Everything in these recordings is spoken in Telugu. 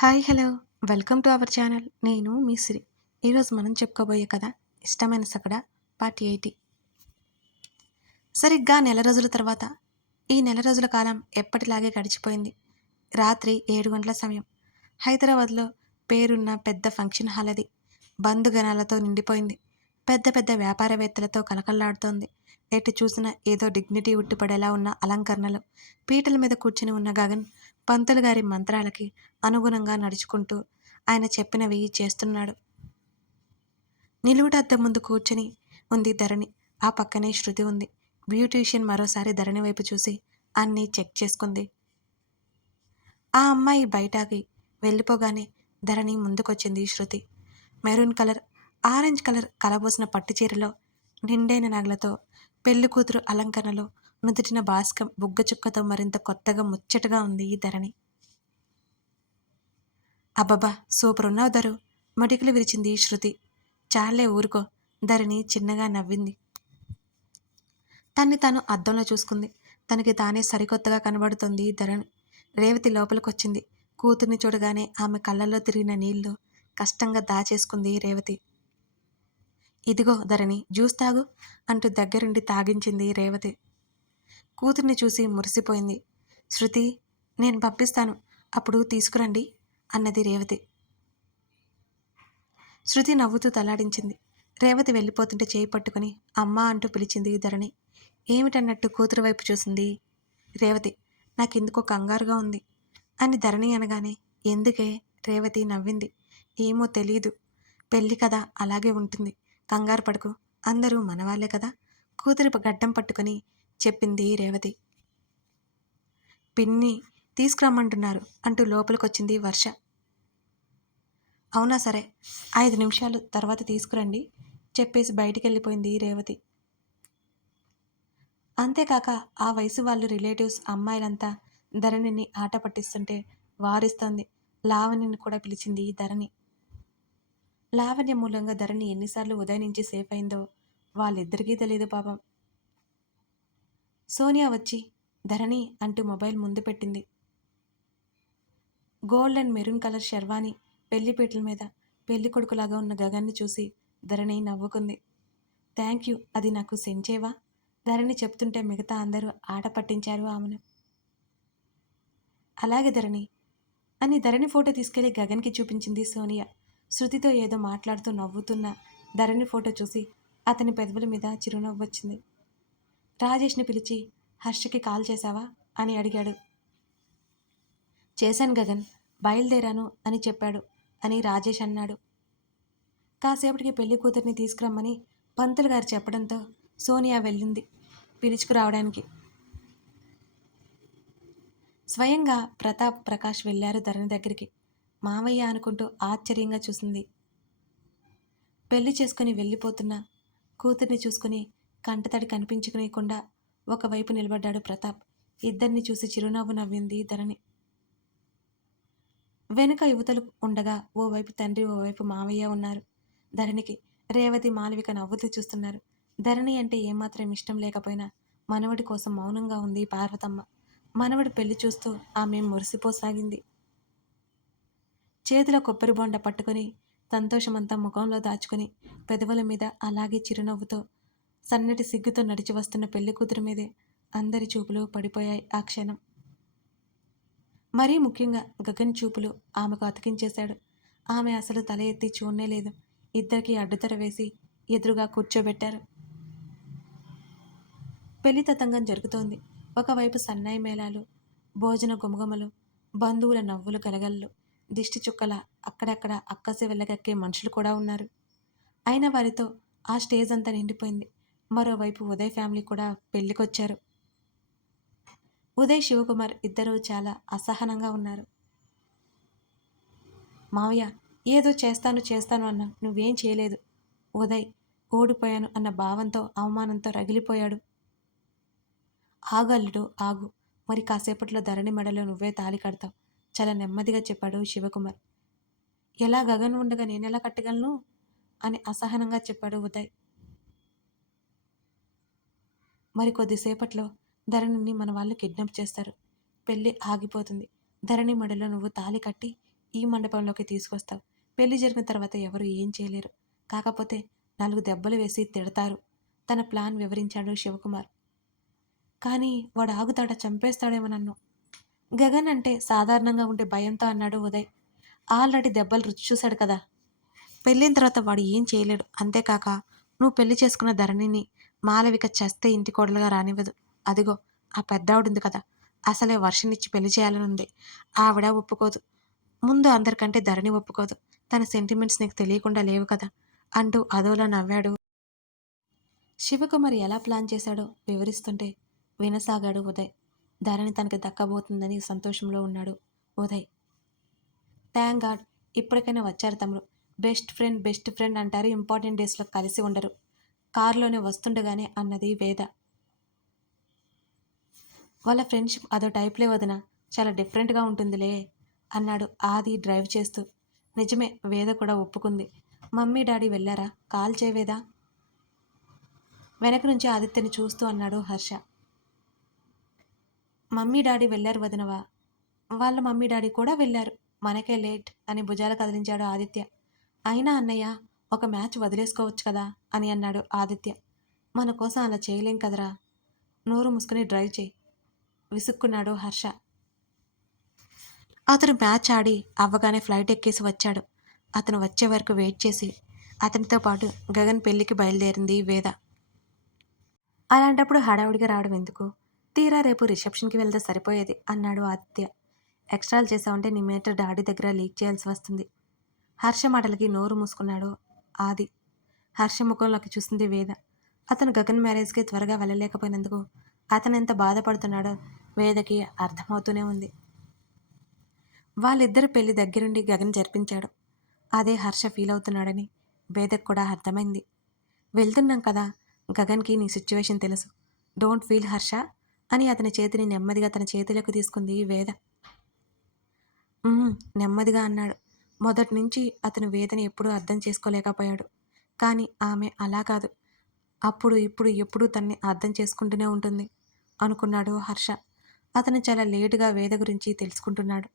Hi hello welcome to our channel. నేను మీ సిరి. ఈరోజు మనం చెప్పుకోబోయే కథ ఇష్టమైన సకడ పార్ట్ 80. సరిగ్గా నెల రోజుల తర్వాత ఈ నెల రోజుల కాలం ఎప్పటిలాగే గడిచిపోయింది. రాత్రి 7 గంటల సమయం. హైదరాబాద్లో పేరున్న పెద్ద ఫంక్షన్ హాల్ అది. బంధుగణాలతో నిండిపోయింది. పెద్ద పెద్ద వ్యాపారవేత్తలతో కలకల్లాడుతోంది. ఎటు చూసినా ఏదో డిగ్నిటీ ఉట్టిపడేలా ఉన్న అలంకరణలు. పీటల మీద కూర్చుని ఉన్న గగన్ పంతులు గారి మంత్రాలకి అనుగుణంగా నడుచుకుంటూ ఆయన చెప్పినవి చేస్తున్నాడు. నిలువుటద్దం ముందు కూర్చుని ఉంది ధరణి. ఆ పక్కనే శృతి ఉంది. బ్యూటీషియన్ మరోసారి ధరణి వైపు చూసి అన్నీ చెక్ చేసుకుంది. ఆ అమ్మాయి బయటకి వెళ్ళిపోగానే ధరణి ముందుకొచ్చింది శృతి. మెరూన్ కలర్, ఆరెంజ్ కలర్ కలబోసిన పట్టు చీరలో, నిండైన నగలతో, పెళ్లి కూతురు అలంకరణలో, నుదుటిన బాస్కం బుగ్గ చుక్కతో మరింత కొత్తగా ముచ్చటగా ఉంది ఈ ధరణి. అబ్బబ్బా, సూపర్ ఉన్నావు ధరు, మడికలు విరిచింది శృతి. చాలే ఊరుకో, ధరణి చిన్నగా నవ్వింది. తన్ని తాను అద్దంలో చూసుకుంది. తనకి తానే సరికొత్తగా కనబడుతోంది ధరణి. రేవతి లోపలికొచ్చింది. కూతుర్ని చూడగానే ఆమె కళ్ళల్లో తిరిగిన నీళ్లు కష్టంగా దాచేసుకుంది రేవతి. ఇదిగో ధరణి, జ్యూస్ తాగు అంటూ దగ్గరుండి తాగించింది రేవతి. కూతుర్ని చూసి మురిసిపోయింది. శృతి, నేను పంపిస్తాను, అప్పుడు తీసుకురండి అన్నది రేవతి. శృతి నవ్వుతూ తలాడించింది. రేవతి వెళ్ళిపోతుంటే చేయి పట్టుకుని అమ్మా అంటూ పిలిచింది ధరణి. ఏమిటన్నట్టు కూతురు వైపు చూసింది రేవతి. నాకెందుకో కంగారుగా ఉంది అని ధరణి అనగానే, ఎందుకే? రేవతి నవ్వింది. ఏమో తెలీదు, పెళ్ళి కదా, అలాగే ఉంటుంది, కంగారు పడుకు, అందరూ మనవాళ్లే కదా, కూతురి గడ్డం పట్టుకుని చెప్పింది రేవతి. పిన్ని తీసుకురమ్మంటున్నారు అంటూ లోపలికొచ్చింది వర్ష. అవునా సరే, 5 నిమిషాలు తర్వాత తీసుకురండి చెప్పేసి బయటికి వెళ్ళిపోయింది రేవతి. అంతేకాక ఆ వయసు వాళ్ళు రిలేటివ్స్ అమ్మాయిలంతా ధరణిని ఆట పట్టిస్తుంటే వారిస్తోంది. లావణ్యని కూడా పిలిచింది ధరణి. లావణ్య మూలంగా ధరణి ఎన్నిసార్లు ఉదయం నుంచి సేఫ్ అయిందో వాళ్ళిద్దరికీ తెలియదు పాపం. సోనియా వచ్చి ధరణి అంటూ మొబైల్ ముందు పెట్టింది. Gold and maroon colour sherwani పెళ్లిపీటల మీద పెళ్లి కొడుకులాగా ఉన్న గగన్ని చూసి ధరణి నవ్వుకుంది. థ్యాంక్ యూ, అది నాకు సెండ్ చేయవా? ధరణి చెప్తుంటే మిగతా అందరూ ఆట పట్టించారు ఆమెను. అలాగే ధరణి అని ధరణి ఫోటో తీసుకెళ్లి గగన్కి చూపించింది సోనియా. శృతితో ఏదో మాట్లాడుతూ నవ్వుతున్న ధరణి ఫోటో చూసి అతని పెదవుల మీద చిరునవ్వు వచ్చింది. రాజేష్ని పిలిచి హర్షకి కాల్ చేశావా అని అడిగాడు. చేశాను గగన్, బయలుదేరాను అని చెప్పాడు అని రాజేష్ అన్నాడు. కాసేపటికి పెళ్లి కూతురిని తీసుకురమ్మని పంతులు గారు చెప్పడంతో సోనియా వెళ్ళింది పిలుచుకురావడానికి. స్వయంగా ప్రతాప్, ప్రకాష్ వెళ్ళారు ధరణి దగ్గరికి. మామయ్య అనుకుంటూ ఆశ్చర్యంగా చూసింది. పెళ్లి చేసుకుని వెళ్ళిపోతున్న కూతుర్ని చూసుకుని కంటతడి కనిపించుకునేకుండా ఒకవైపు నిలబడ్డాడు ప్రతాప్. ఇద్దరిని చూసి చిరునవ్వు నవ్వింది ధరణి. వెనుక యువతలు ఉండగా ఓవైపు తండ్రి, ఓవైపు మామయ్య ఉన్నారు. ధరణికి రేవతి, మాలవిక నవ్వుతూ చూస్తున్నారు. ధరణి అంటే ఏమాత్రం ఇష్టం లేకపోయినా మనవడి కోసం మౌనంగా ఉంది పార్వతమ్మ. మనవడి పెళ్లి చూస్తూ ఆమె మురిసిపోసాగింది. చేతిలో కొబ్బరి బొండ పట్టుకుని సంతోషమంతా ముఖంలో దాచుకుని పెదవుల మీద అలాగే చిరునవ్వుతో సన్నటి సిగ్గుతో నడిచి వస్తున్న పెళ్లి కూతురు మీదే అందరి చూపులు పడిపోయాయి ఆ క్షణం. మరీ ముఖ్యంగా గగన్ చూపులు ఆమెకు అతికించేశాడు. ఆమె అసలు తల ఎత్తి చూడనే లేదు. ఇద్దరికీ అడ్డుతెర వేసి ఎదురుగా కూర్చోబెట్టారు. పెళ్లి తతంగం జరుగుతోంది. ఒకవైపు సన్నాయి మేళాలు, భోజన గుమగుమలు, బంధువుల నవ్వులు గలగలలు, దిష్టి చుక్కల అక్కడక్కడ అక్కసి వెళ్ళగక్కే మనుషులు కూడా ఉన్నారు. అయిన వారితో ఆ స్టేజ్ అంతా నిండిపోయింది. మరోవైపు ఉదయ్ ఫ్యామిలీ కూడా పెళ్లికొచ్చారు. ఉదయ్, శివకుమార్ ఇద్దరూ చాలా అసహనంగా ఉన్నారు. మావయ్య, ఏదో చేస్తాను చేస్తాను అన్నా నువ్వేం చేయలేదు. ఉదయ్ ఓడిపోయాను అన్న భావంతో, అవమానంతో రగిలిపోయాడు. ఆగు అల్లుడు, ఆగు, మరి కాసేపట్లో ధరణి మెడలో నువ్వే తాళి కడతావు, చాలా నెమ్మదిగా చెప్పాడు శివకుమార్. ఎలా గగన్ ఉండగా నేనెలా కట్టగలను అని అసహనంగా చెప్పాడు ఉదయ్. మరి కొద్దిసేపట్లో ధరణిని మన వాళ్ళు కిడ్నాప్ చేస్తారు. పెళ్ళి ఆగిపోతుంది. ధరణి మెడలో నువ్వు తాళి కట్టి ఈ మండపంలోకి తీసుకొస్తావు. పెళ్లి జరిగిన తర్వాత ఎవరు ఏం చేయలేరు. కాకపోతే 4 దెబ్బలు వేసి తిడతారు. తన ప్లాన్ వివరించాడు శివకుమార్. కానీ వాడు ఆగుతాడా? చంపేస్తాడేమో నన్ను. గగన్ అంటే సాధారణంగా ఉండే భయంతో అన్నాడు ఉదయ్. ఆల్రెడీ దెబ్బలు రుచి చూశాడు కదా. పెళ్ళైన తర్వాత వాడు ఏం చేయలేడు. అంతేకాక నువ్వు పెళ్లి చేసుకున్న ధరణిని మాలవిక చస్తే ఇంటి కోడలుగా రానివ్వదు. అదిగో ఆ పెద్దావిడుంది కదా, అసలే వర్షనిచ్చి పెళ్లి చేయాలని ఉంది. ఆవిడ ఒప్పుకోదు. ముందు అందరికంటే ధరణి ఒప్పుకోదు. తన సెంటిమెంట్స్ నీకు తెలియకుండా లేవు కదా అంటూ అదోలా నవ్వాడు. శివకుమార్ ఎలా ప్లాన్ చేశాడో వివరిస్తుంటే వినసాగాడు ఉదయ్. ధరణి తనకి దక్కబోతుందని సంతోషంలో ఉన్నాడు ఉదయ్. థ్యాంక్ గాడ్ ఇప్పటికైనా వచ్చారు తమరు. బెస్ట్ ఫ్రెండ్ అంటారు, ఇంపార్టెంట్ డేస్లో కలిసి ఉండరు. కారులోనే వస్తుండగానే అన్నది వేద. వాళ్ళ ఫ్రెండ్షిప్ అదో టైప్లే వదిన, చాలా డిఫరెంట్గా ఉంటుందిలే అన్నాడు ఆది డ్రైవ్ చేస్తూ. నిజమే, వేద కూడా ఒప్పుకుంది. మమ్మీ డాడీ వెళ్ళారా? కాల్ చేయవేదా? వెనక నుంచి ఆదిత్యని చూస్తూ అన్నాడు హర్ష. మమ్మీ డాడీ వెళ్ళారు వదినవా. వాళ్ళ మమ్మీ డాడీ కూడా వెళ్ళారు. మనకే లేట్ అని భుజాలు కదిలించాడు ఆదిత్య. అయినా అన్నయ్య ఒక మ్యాచ్ వదిలేసుకోవచ్చు కదా అని అన్నాడు ఆదిత్య. మన కోసం అలా చేయలేం కదరా. నోరు మూసుకుని డ్రైవ్ చేయి విసుక్కున్నాడు హర్ష. అతను మ్యాచ్ ఆడి అవ్వగానే ఫ్లైట్ ఎక్కేసి వచ్చాడు. అతను వచ్చే వరకు వెయిట్ చేసి అతనితో పాటు గగన్ పెళ్లికి బయలుదేరింది వేద. అలాంటప్పుడు హడావుడిగా రావడం ఎందుకు? తీరా రేపు రిసెప్షన్కి వెళ్తే సరిపోయేది అన్నాడు ఆదిత్య. ఎక్స్ట్రాలు చేసావంటే నీ మీటర్ డాడీ దగ్గర లీక్ చేయాల్సి వస్తుంది. హర్ష మాటలకి నోరు మూసుకున్నాడు ఆది. హర్ష ముఖంలోకి చూసింది వేద. అతను గగన్ మ్యారేజ్కి త్వరగా వెళ్ళలేకపోయినందుకు అతను ఎంత బాధపడుతున్నాడో వేదకి అర్థమవుతూనే ఉంది. వాళ్ళిద్దరి పెళ్లి దగ్గరుండి గగన్ జరిపించాడు. అదే హర్ష ఫీల్ అవుతున్నాడని వేదకు కూడా అర్థమైంది. వెళ్తున్నాం కదా, గగన్కి నీ సిచ్యువేషన్ తెలుసు. డోంట్ ఫీల్ హర్ష అని అతని చేతిని నెమ్మదిగా తన చేతిలోకి తీసుకుంది వేద. నెమ్మదిగా అన్నాడు. మొదటి నుంచి అతను వేదని ఎప్పుడూ అర్థం చేసుకోలేకపోయాడు. కానీ ఆమె అలా కాదు. అప్పుడు ఇప్పుడు ఎప్పుడూ తన్ని అర్థం చేసుకుంటూనే ఉంటుంది అనుకున్నాడు హర్ష. అతను చాలా లేటుగా వేద గురించి తెలుసుకుంటున్నాడు.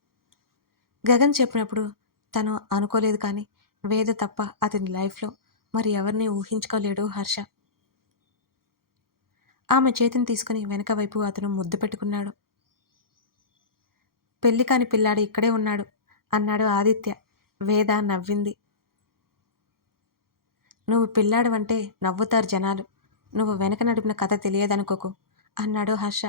గగన్ చెప్పినప్పుడు తను అనుకోలేదు, కానీ వేద తప్ప అతని లైఫ్లో మరి ఎవరిని ఊహించుకోలేడు హర్ష. ఆమె చేతిని తీసుకుని వెనక వైపు అతను ముద్దు పెట్టుకున్నాడు. పెళ్లి కాని పిల్లాడు ఇక్కడే ఉన్నాడు అన్నాడు ఆదిత్య. వేద నవ్వింది. నువ్వు పిల్లాడవంటే నవ్వుతారు జనాలు. నువ్వు వెనక నడిపిన కథ తెలియదనుకోకు అన్నాడు హర్ష.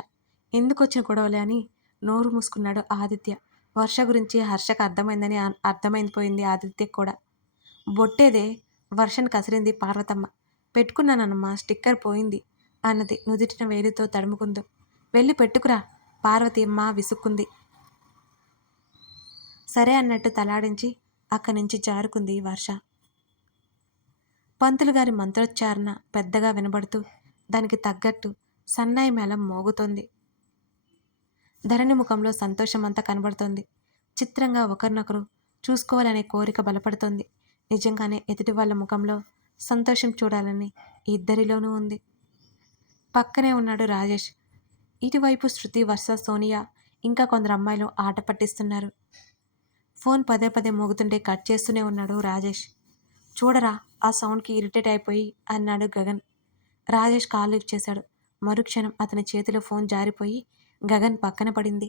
ఎందుకొచ్చిన గొడవలే అని నోరు మూసుకున్నాడు ఆదిత్య. వర్ష గురించి హర్షకు అర్థమైందని అర్థమైపోయింది ఆదిత్యకు కూడా. బొట్టేదే వర్షను కసిరింది పార్వతమ్మ. పెట్టుకున్నానమ్మా, స్టిక్కర్ పోయింది అన్నది నుదిటిన వేలితో తడుముకుందు. వెళ్ళి పెట్టుకురా పార్వతి అమ్మ విసుక్కుంది. సరే అన్నట్టు తలాడించి అక్కడి నుంచి జారుకుంది వర్ష. పంతులు గారి మంత్రోచ్చారణ పెద్దగా వినబడుతూ దానికి తగ్గట్టు సన్నాయి మేళం మోగుతోంది. ధరణి ముఖంలో సంతోషమంతా కనబడుతోంది. చిత్రంగా ఒకరినొకరు చూసుకోవాలనే కోరిక బలపడుతోంది. నిజంగానే ఎదుటి వాళ్ళ ముఖంలో సంతోషం చూడాలని ఇద్దరిలోనూ ఉంది. పక్కనే ఉన్నాడు రాజేష్. ఇటువైపు శృతి, వర్ష, సోనియా ఇంకా కొందరు అమ్మాయిలు ఆట పట్టిస్తున్నారు. ఫోన్ పదే పదే మోగుతుంటే కట్ చేస్తూనే ఉన్నాడు రాజేష్. చూడరా, ఆ సౌండ్కి ఇరిటేట్ అయిపోయి అన్నాడు గగన్. రాజేష్ కాల్ లిఫ్ట్ చేశాడు. మరుక్షణం అతని చేతిలో ఫోన్ జారిపోయి గగన్ పక్కన పడింది.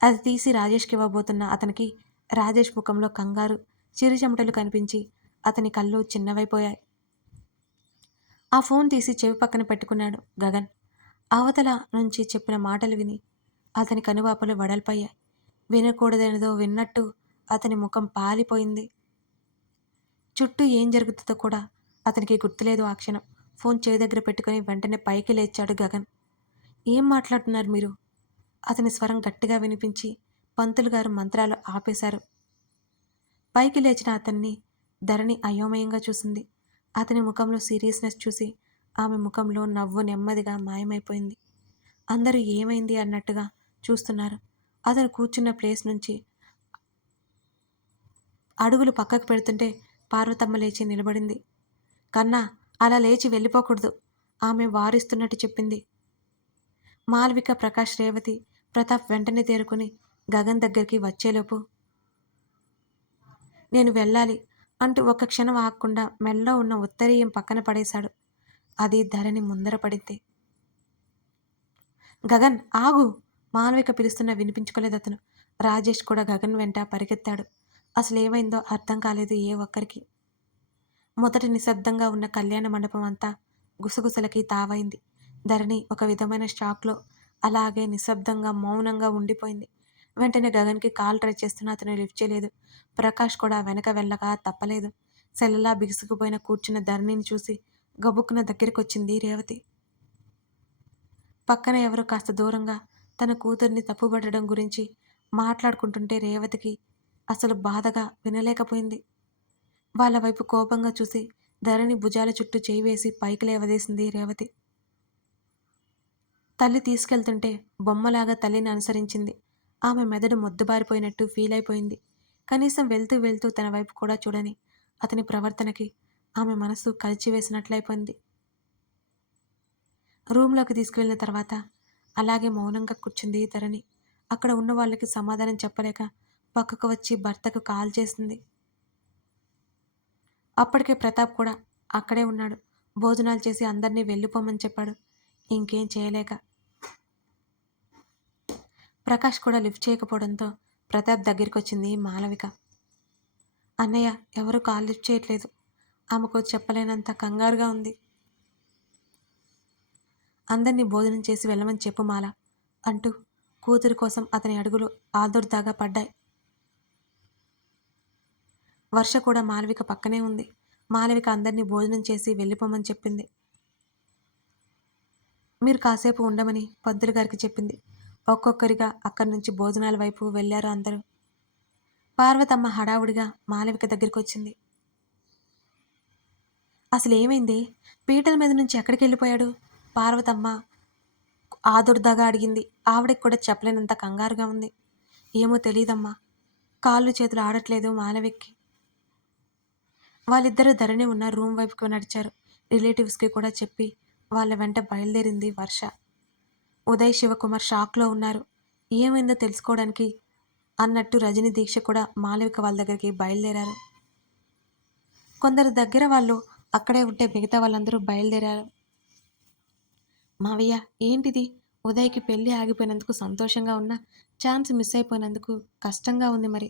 అది తీసి రాజేష్కి ఇవ్వబోతున్న అతనికి రాజేష్ ముఖంలో కంగారు, చిరుచెమటలు కనిపించి అతని కళ్ళు చిన్నవైపోయాయి. ఆ ఫోన్ తీసి చెవి పక్కన పెట్టుకున్నాడు గగన్. అవతల నుంచి చెప్పిన మాటలు విని అతని కనువాపలు వడల్పయ్యాయి. వినకూడదనేదో విన్నట్టు అతని ముఖం పాలిపోయింది. చుట్టూ ఏం జరుగుతుందో కూడా అతనికి గుర్తులేదు ఆ క్షణం. ఫోన్ చెవి దగ్గర పెట్టుకుని వెంటనే పైకి లేచాడు గగన్. ఏం మాట్లాడుతున్నారు మీరు? అతని స్వరం గట్టిగా వినిపించి పంతులు గారు మంత్రాలు ఆపేశారు. పైకి లేచిన అతన్ని ధరణి అయోమయంగా చూసింది. అతని ముఖంలో సీరియస్నెస్ చూసి ఆమె ముఖంలో నవ్వు నెమ్మదిగా మాయమైపోయింది. అందరూ ఏమైంది అన్నట్టుగా చూస్తున్నారు. అతను కూర్చున్న ప్లేస్ నుంచి అడుగులు పక్కకు పెడుతుంటే పార్వతమ్మ లేచి నిలబడింది. కన్నా, అలా లేచి వెళ్ళిపోకూడదు ఆమె వారిస్తున్నట్టు చెప్పింది. మాల్విక, ప్రకాష్, రేవతి, ప్రతాప్ వెంటనే తేరుకుని గగన్ దగ్గరికి వచ్చేలోపు నేను వెళ్ళాలి అంటూ ఒక్క క్షణం ఆగకుండా మెడలో ఉన్న ఉత్తరీయం పక్కన పడేశాడు. అది ధరణి ముందర పడింది. గగన్ ఆగు! మాలవిక పిలుస్తున్నా వినిపించుకోలేదతను. రాజేష్ కూడా గగన్ వెంట పరిగెత్తాడు. అసలేమైందో అర్థం కాలేదు ఏ ఒక్కరికి. మొదట నిశ్శబ్దంగా ఉన్న కళ్యాణ మండపం అంతా గుసగుసలకి తావైంది. ధరణి ఒక విధమైన షాక్లో అలాగే నిశ్శబ్దంగా మౌనంగా ఉండిపోయింది. వెంటనే గగన్కి కాల్ ట్రై చేస్తున్నా అతను లిఫ్ట్ చేయలేదు. ప్రకాష్ కూడా వెనక వెళ్ళగా తప్పలేదు. సెల్లలా బిగుసుకుపోయిన కూర్చున్న ధరణిని చూసి గబుక్కున దగ్గరికొచ్చింది రేవతి. పక్కన ఎవరో కాస్త దూరంగా తన కూతుర్ని తప్పుపట్టడం గురించి మాట్లాడుకుంటుంటే రేవతికి అసలు బాధగా వినలేకపోయింది. వాళ్ళ వైపు కోపంగా చూసి ధరణి భుజాల చుట్టూ చేయి వేసి పైకి లేవదీసింది రేవతి. తల్లి తీసుకెళ్తుంటే బొమ్మలాగా తల్లిని అనుసరించింది. ఆమె మెదడు మొద్దుబారిపోయినట్టు ఫీల్ అయిపోయింది. కనీసం వెళ్తూ వెళ్తూ తన వైపు కూడా చూడని అతని ప్రవర్తనకి ఆమె మనసు కలిచివేసినట్లయిపోయింది. రూమ్లోకి తీసుకువెళ్ళిన తర్వాత అలాగే మౌనంగా కూర్చుంది ధరణి. అక్కడ ఉన్న వాళ్ళకి సమాధానం చెప్పలేక పక్కకు వచ్చి భర్తకు కాల్ చేసింది. అప్పటికే ప్రతాప్ కూడా అక్కడే ఉన్నాడు. భోజనాలు చేసి అందరినీ వెళ్ళిపోమని చెప్పాడు. ఇంకేం చేయలేక ప్రకాష్ కూడా లిఫ్ట్ చేయకపోవడంతో ప్రతాప్ దగ్గరికి వచ్చింది మాలవిక. అన్నయ్య ఎవరు కాల్ లిఫ్ట్ చేయట్లేదు. ఆమెకు చెప్పలేనంత కంగారుగా ఉంది. అందరినీ భోజనం చేసి వెళ్ళమని చెప్పు మాల అంటూ కూతురి కోసం అతని అడుగులు ఆదుర్దాగా పడ్డాయి. వర్ష కూడా మాలవిక పక్కనే ఉంది. మాలవిక అందరినీ భోజనం చేసి వెళ్ళిపోమని చెప్పింది. మీరు కాసేపు ఉండమని పంతులు గారికి చెప్పింది. ఒక్కొక్కరిగా అక్కడి నుంచి భోజనాల వైపు వెళ్ళారు అందరూ. పార్వతమ్మ హడావుడిగా మాలవిక దగ్గరికి వచ్చింది. అసలు ఏమైంది? పీటల మీద నుంచి ఎక్కడికి వెళ్ళిపోయాడు? పార్వతమ్మ ఆదుర్దాగా అడిగింది. ఆవిడకి కూడా చెప్పలేనంత కంగారుగా ఉంది. ఏమో తెలీదమ్మా, కాళ్ళు చేతులు ఆడట్లేదు మాలవిక్కి. వాళ్ళిద్దరూ ధరణి ఉన్న రూమ్ వైపుకు నడిచారు. రిలేటివ్స్కి కూడా చెప్పి వాళ్ళ వెంట బయలుదేరింది వర్ష. ఉదయ్ శివకుమార్ షాక్లో ఉన్నారు. ఏమైందో తెలుసుకోవడానికి అన్నట్టు రజని దీక్ష కూడా మాలవిక వాళ్ళ దగ్గరికి బయలుదేరారు. కొందరు దగ్గర వాళ్ళు అక్కడే ఉంటే మిగతా వాళ్ళందరూ బయలుదేరారు. మావయ్య ఏంటిది? ఉదయ్కి పెళ్ళి ఆగిపోయినందుకు సంతోషంగా ఉన్నా ఛాన్స్ మిస్ అయిపోయినందుకు కష్టంగా ఉంది మరి.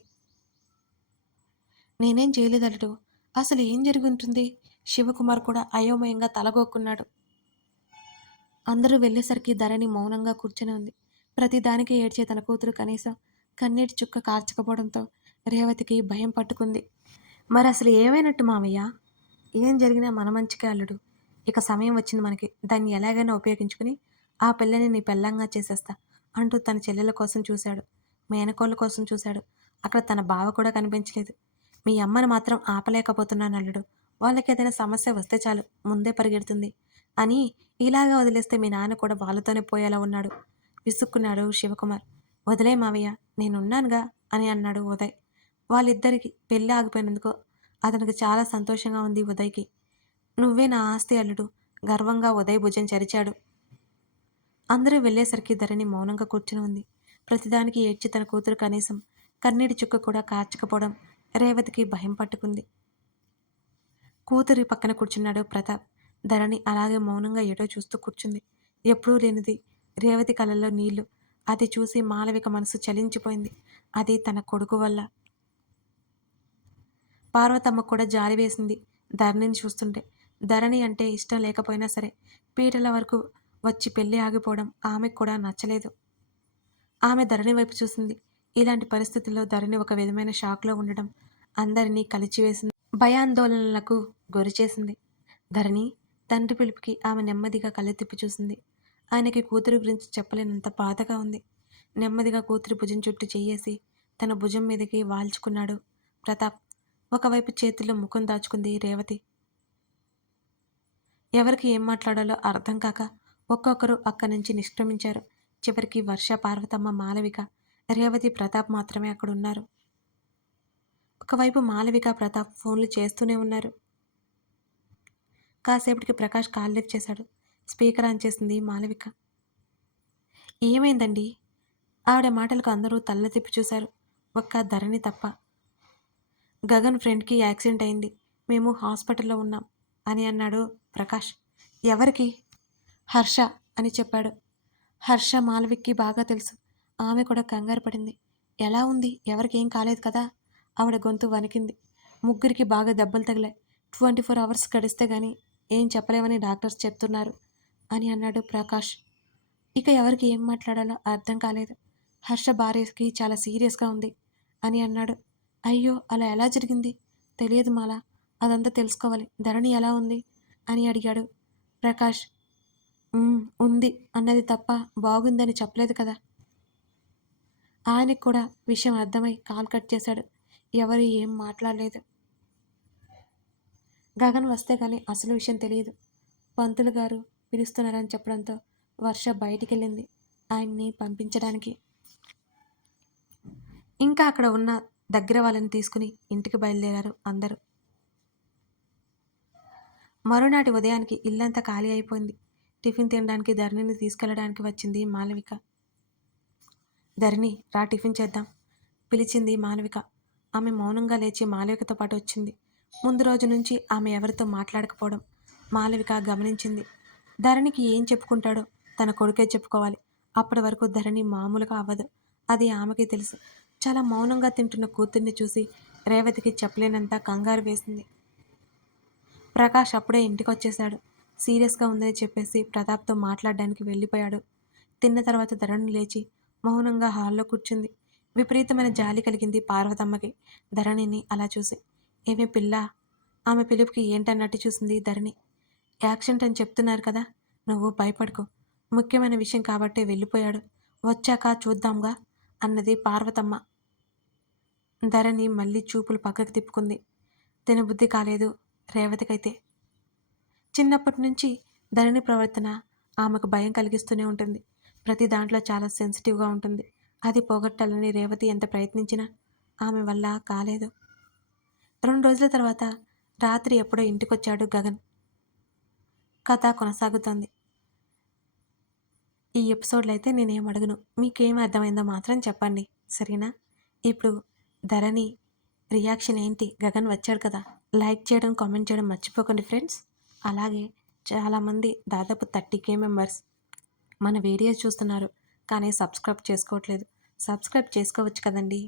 నేనేం చేయలేదలటు. అసలు ఏం జరుగుంటుంది? శివకుమార్ కూడా అయోమయంగా తలగొక్కున్నాడు. అందరూ వెళ్ళేసరికి ధరణి మౌనంగా కూర్చొని ఉంది. ప్రతిదానికి ఏడ్చే తన కూతురు కనీసం కన్నీటి చుక్క కార్చకపోవడంతో రేవతికి భయం పట్టుకుంది. మరి అసలు ఏమైనట్టు మామయ్య? ఏం జరిగినా మన మంచికే అల్లుడు. ఇక సమయం వచ్చింది మనకి. దాన్ని ఎలాగైనా ఉపయోగించుకుని ఆ పిల్లని నీ పెళ్ళంగా చేసేస్తా అంటూ తన చెల్లెల కోసం చూశాడు. మేనకోళ్ళ కోసం చూశాడు. అక్కడ తన బావ కూడా కనిపించలేదు. మీ అమ్మని మాత్రం ఆపలేకపోతున్నాను అల్లుడు. వాళ్ళకి ఏదైనా సమస్య వస్తే చాలు ముందే పరిగెడుతుంది అని ఇలాగా వదిలేస్తే మీ నాన్న కూడా వాళ్ళతోనే పోయేలా ఉన్నాడు విసుక్కున్నాడు శివకుమార్. వదిలే మావయ్య, నేనున్నానుగా అని అన్నాడు ఉదయ్. వాళ్ళిద్దరికి పెళ్ళి ఆగిపోయినందుకు అతనికి చాలా సంతోషంగా ఉంది ఉదయ్కి. నువ్వే నా ఆస్తి అల్లుడు గర్వంగా ఉదయ్ భుజం చరిచాడు. అందరూ వెళ్ళేసరికి ధరణి మౌనంగా కూర్చుని ఉంది. ప్రతిదానికి ఏడ్చి తన కూతురు కనీసం కన్నీటి చుక్క కూడా కార్చకపోవడం రేవతికి భయం పట్టుకుంది. కూతురి పక్కన కూర్చున్నాడు ప్రతాప్. ధరణి అలాగే మౌనంగా ఏటో చూస్తూ కూర్చుంది. ఎప్పుడూ లేనిది రేవతి కళ్ళల్లో నీళ్లు. అది చూసి మాలవిక మనసు చలించిపోయింది. అది తన కొడుకు వల్ల. పార్వతమ్మ కూడా జాలి వేసింది ధరణిని చూస్తుంటే. ధరణి అంటే ఇష్టం లేకపోయినా సరే పీటల వరకు వచ్చి పెళ్ళి ఆగిపోవడం ఆమెకు కూడా నచ్చలేదు. ఆమె ధరణి వైపు చూసింది. ఇలాంటి పరిస్థితుల్లో ధరణి ఒక విధమైన షాక్లో ఉండడం అందరినీ కలిచివేసింది. భయాందోళనలకు గురిచేసింది. ధరణి తండ్రి పిలుపుకి ఆమె నెమ్మదిగా కళ్ళు తిప్పి చూసింది. ఆయనకి కూతురు గురించి చెప్పలేనంత బాధగా ఉంది. నెమ్మదిగా కూతురి భుజం చుట్టూ చెయ్యేసి తన భుజం మీదకి వాల్చుకున్నాడు ప్రతాప్. ఒకవైపు చేతుల్లో ముఖం దాచుకుంది రేవతి. ఎవరికి ఏం మాట్లాడాలో అర్థం కాక ఒక్కొక్కరు అక్కడి నుంచి నిష్క్రమించారు. చివరికి వర్ష, పార్వతమ్మ, మాలవిక, రేవతి, ప్రతాప్ మాత్రమే అక్కడున్నారు. ఒకవైపు మాలవిక, ప్రతాప్ ఫోన్లు చేస్తూనే ఉన్నారు. కాసేపటికి ప్రకాష్ కాల్ లిఫ్ట్ చేశాడు. స్పీకర్ ఆన్ చేసింది మాలవిక. ఏమైందండి ఆవిడ మాటలకు అందరూ తల్ల తిప్పి చూశారు. ఒక్క ధరణి తప్ప. గగన్ ఫ్రెండ్కి యాక్సిడెంట్ అయింది. మేము హాస్పిటల్లో ఉన్నాం అని అన్నాడు ప్రకాష్. ఎవరికి? హర్ష అని చెప్పాడు. హర్ష మాలవిక్కి బాగా తెలుసు. ఆమె కూడా కంగారు పడింది. ఎలా ఉంది? ఎవరికేం కాలేదు కదా? ఆవిడ గొంతు వణికింది. ముగ్గురికి బాగా దెబ్బలు తగిలాయి. 24 అవర్స్ గడిస్తే గానీ ఏం చెప్పలేమని డాక్టర్స్ చెప్తున్నారు అని అన్నాడు ప్రకాష్. ఇక ఎవరికి ఏం మాట్లాడాలో అర్థం కాలేదు. హర్ష భార్యకి చాలా సీరియస్గా ఉంది అని అన్నాడు. అయ్యో, అలా ఎలా జరిగింది? తెలియదు మాల. అదంతా తెలుసుకోవాలి. ధరణి ఎలా ఉంది అని అడిగాడు ప్రకాష్. ఉంది అన్నది తప్ప బాగుందని చెప్పలేదు కదా. ఆయనకు కూడా విషయం అర్థమై కాల్ కట్ చేశాడు. ఎవరు ఏం మాట్లాడలేదు. గగన్ వస్తే కానీ అసలు విషయం తెలియదు. పంతులు గారు పిలుస్తున్నారని చెప్పడంతో వర్ష బయటికెళ్ళింది ఆయన్ని పంపించడానికి. ఇంకా అక్కడ ఉన్న దగ్గర వాళ్ళని తీసుకుని ఇంటికి బయలుదేరారు అందరూ. మరునాటి ఉదయానికి ఇల్లంతా ఖాళీ అయిపోయింది. టిఫిన్ తినడానికి ధరణిని తీసుకెళ్లడానికి వచ్చింది మాలవిక. ధరణి, రా టిఫిన్ చేద్దాం పిలిచింది మాలవిక. ఆమె మౌనంగా లేచి మాలవికతో పాటు వచ్చింది. ముందు రోజు నుంచి ఆమె ఎవరితో మాట్లాడకపోవడం మాలవిక గమనించింది. ధరణికి ఏం చెప్పుకుంటాడో తన కొడుకే చెప్పుకోవాలి. అప్పటి వరకు ధరణి మామూలుగా అవ్వదు. అది ఆమెకి తెలుసు. చాలా మౌనంగా తింటున్న కూతుర్ని చూసి రేవతికి చెప్పలేనంత కంగారు వేసింది. ప్రకాష్ అప్పుడే ఇంటికి వచ్చేశాడు. సీరియస్గా ఉందని చెప్పేసి ప్రతాప్తో మాట్లాడడానికి వెళ్ళిపోయాడు. తిన్న తర్వాత ధరణి లేచి మౌనంగా హాల్లో కూర్చుంది. విపరీతమైన జాలి కలిగింది పార్వతమ్మకి ధరణిని అలా చూసి. ఏమే పిల్ల? ఆమె పిలుపుకి ఏంటన్నట్టు చూసింది ధరణి. యాక్సిడెంట్ అని చెప్తున్నారు కదా, నువ్వు భయపడుకో. ముఖ్యమైన విషయం కాబట్టే వెళ్ళిపోయాడు. వచ్చాక చూద్దాంగా అన్నది పార్వతమ్మ. ధరణి మళ్ళీ చూపులు పక్కకు తిప్పుకుంది. తినబుద్ధి కాలేదు రేవతికైతే. చిన్నప్పటి నుంచి ధరణి ప్రవర్తన ఆమెకు భయం కలిగిస్తూనే ఉంటుంది. ప్రతి దాంట్లో చాలా సెన్సిటివ్గా ఉంటుంది. అది పోగొట్టాలని రేవతి ఎంత ప్రయత్నించినా ఆమె వల్ల కాలేదు. 2 రోజుల తర్వాత రాత్రి ఎప్పుడో ఇంటికొచ్చాడు గగన్. కథ కొనసాగుతోంది. ఈ ఎపిసోడ్లో అయితే నేనేం అడగను, మీకేం అర్థమైందో మాత్రం చెప్పండి, సరేనా? ఇప్పుడు ధరణి రియాక్షన్ ఏంటి? గగన్ వచ్చాడు కదా. లైక్ చేయడం, కామెంట్ చేయడం మర్చిపోకండి ఫ్రెండ్స్. అలాగే చాలామంది దాదాపు 30K మెంబర్స్ మన వీడియోస్ చూస్తున్నారు కానీ సబ్స్క్రైబ్ చేసుకోవట్లేదు. సబ్స్క్రైబ్ చేసుకోవచ్చు కదండి.